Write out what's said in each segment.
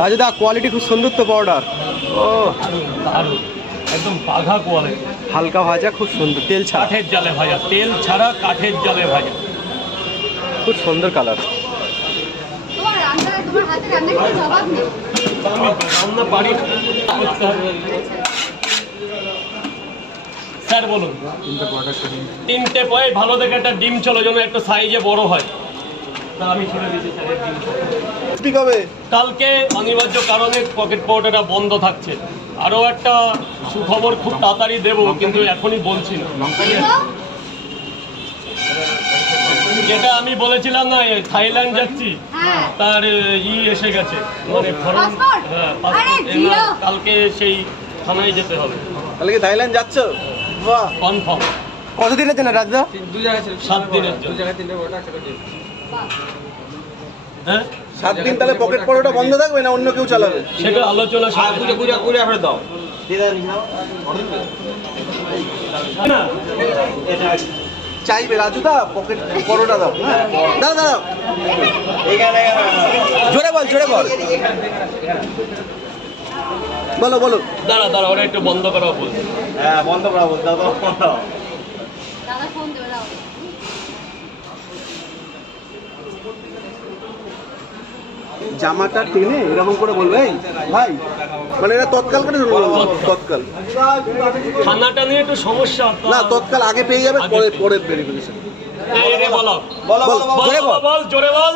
রাজুদা quality খুব সুন্দর তো পাউডার ও। দারুণ একদম বাঘা কোয়ালিটি হালকা ভাজা খুব সুন্দর তেল ছাড়া। কাঠের জালে ভাজা তেল ছাড়া কাঠের জালে ভাজা। খুব সুন্দর কালার তোমার রান্না তোমার হাতে রান্না কোনো জবাব নেই আমি রান্না পারি না। করতে হবে। স্যার বলুন। তিনটে পয়ে ভালো দেখে একটা ডিম চলো যেন একটা সাইজে বড় হয়। তা আমি ছেড়ে দিচ্ছি স্যারের ডিম ঠিক হবে। কালকে অনিবার্য কারণে পকেট পাউডারটা বন্ধ থাকছে। আরও একটা সুখবর খুব তাড়াতাড়ি দেবো কিন্তু এখনই বলছি না। যেটা আমি বলেছিলাম না থাইল্যান্ড যাচ্ছি হ্যাঁ। তার ই এসে গেছে। মানে ফরেন হ্যাঁ কালকে সেই থানায় যেতে হবে। তাহলে কি থাইল্যান্ড যাচ্ছ? বাহ। কনফার্ম। কতদিনের জন্য রাজদা সাত দিনের জন্য। হ্যাঁ? সাত দিন তাহলে পকেট পরোটা বন্ধ থাকবে না অন্য কেউ চালাবে? সেটা আলোচনা সাপেক্ষে। না, চাইবে রাজুদা পকেট পরোটা দাও। হ্যাঁ। দাও দাও জোরে বল জোরে বল। বলো বলো। দাঁড়া দাঁড়া ওরা একটু বন্ধ করা বলছে হ্যাঁ বন্ধ করা বল দাও দাদা ফোন দেবে দাও। জামাটা টেনে এরকম করে বলবে "এই, ভাই মানে এটা তৎকাল করে তৎকাল। খানাটা নিয়ে একটু সমস্যা না তৎকাল আগে পেয়ে যাবে পরে। পরে ভেরিফিকেশন রে বলো। বল বল জোরে বল বল। জোরে বল।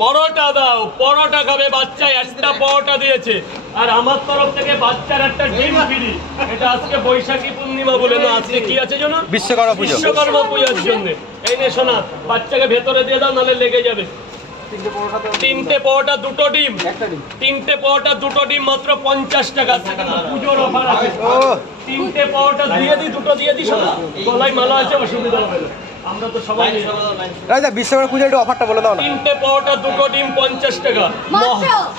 পরোটা দাও পরোটা খাবে বাচ্চা একটা পরোটা দিয়েছে। আর আমার তরফ থেকে বাচ্চার একটা ডিম ফ্রি। এটা আজকে বৈশাখী পূর্ণিমা বলে না আজকে কি আছে জানো? বিশ্বকর্মা পুজো। বিশ্বকর্মা পূজার জন্য। এই নে শোনা বাচ্চাকে ভেতরে দিয়ে দাও নাহলে লেগে যাবে। তিনটে পরোটা দুটো ডিম। তিনটে পরোটা দুটো ডিম মাত্র পঞ্চাশ টাকা। পুজোর অফার আছে। ও। তিনটে পরোটা দিয়ে দিই দুটো দিয়ে দিই শোনা গলায় মালা আছে অসুবিধা হবে না। আমরা তো সবাই জানি। বিশ্বকর্মা পুজোর একটু অফারটা বলে দাও না। তিনটে পরোটা দুটো ডিম পঞ্চাশ টাকা।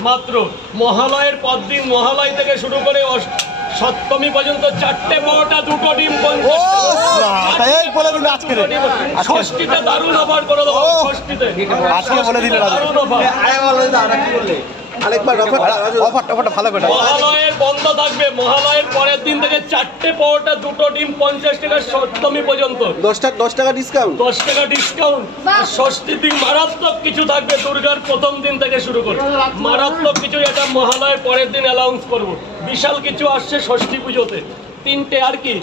মাত্র? মহালয়ের পর দিন মহালয় থেকে শুরু করে অষ্ট- সপ্তমী পর্যন্ত চারটে পরোটা দুটো ডিম পঞ্চাশ টাকা। এই বলে দিল আজকে ষষ্ঠীতে দারুণ অফার করে দেবো ষষ্ঠীতে। আজকে বলে দিল দারুণ অফার আরেকবার অফারটা অফারটা ভালো করে। মহালয়ের বন্ধ থাকবে। মহালয়ের পরের দিন থেকে চারটে পরোটা দুটো ডিম পঞ্চাশ টাকা সপ্তমী পর্যন্ত। দশটা দশ টাকা ডিসকাউন্ট দশ টাকা ডিসকাউন্ট! ষষ্ঠীর দিন মারাত্মক কিছু থাকবে। দুর্গার প্রথম দিন থেকে শুরু করে মারাত্মক কিছু এটা মহালয়ের পরের দিন অ্যালাউন্স করব। বিশাল কিছু আসছে ষষ্ঠী পুজোতে। তিনটে আর কি?